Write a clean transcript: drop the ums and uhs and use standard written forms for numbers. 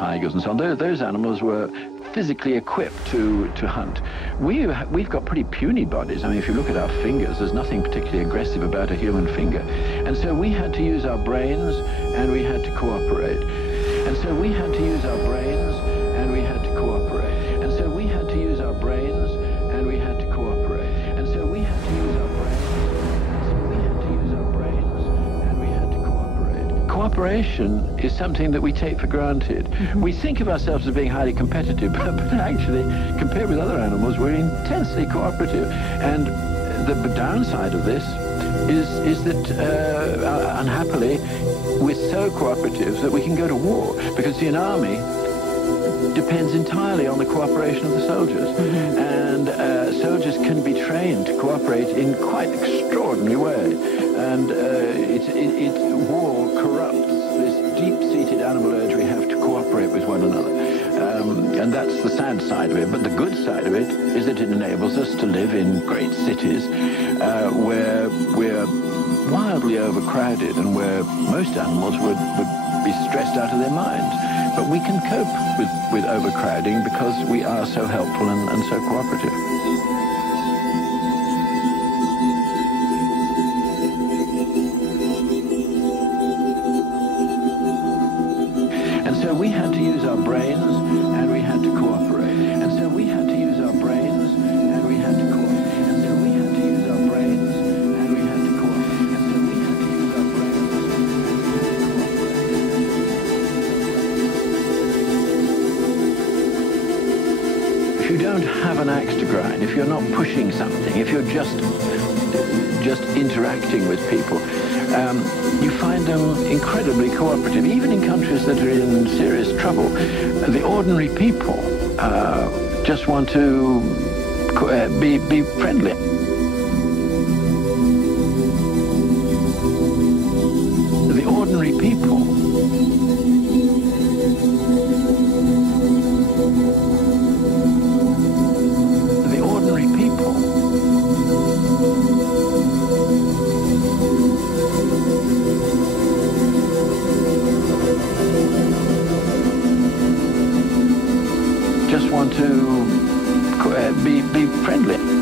tigers and so on. Those animals were physically equipped to hunt. We've got pretty puny bodies. I mean, if you look at our fingers, there's nothing particularly aggressive about a human finger. And so we had to use our brains, and we had to cooperate. And so we had to use our brains, and we had to cooperate. And so we had to use our brains, and we had to cooperate. And so we had to use our brains, and so we had to use our brains, and we had to cooperate. Cooperation is something that we take for granted. Mm-hmm. We think of ourselves as being highly competitive, but actually, compared with other animals, we're intensely cooperative. And the downside of this is that, unhappily, we're so cooperative that we can go to war, because the army depends entirely on the cooperation of the soldiers. Mm-hmm. And soldiers can be trained to cooperate in quite extraordinary way. And war corrupts this deep-seated animal urge we have to cooperate with one another. And that's the sad side of it. But the good side of it is that it enables us to live in great cities where we're wildly overcrowded and where most animals would be stressed out of their minds. But we can cope with overcrowding because we are so helpful and so cooperative. And so we had to use our brains, and we had to cooperate. And so we had to use our brains, and we had to cooperate. And so we had to use our brains, and we had to cooperate. And so we had to use our brains, and if you don't have an axe to grind, if you're not pushing something, if you're just interacting with people, you find them incredibly cooperative. Even in countries that are in serious trouble, the ordinary people just want to be friendly. The ordinary people just want to be friendly.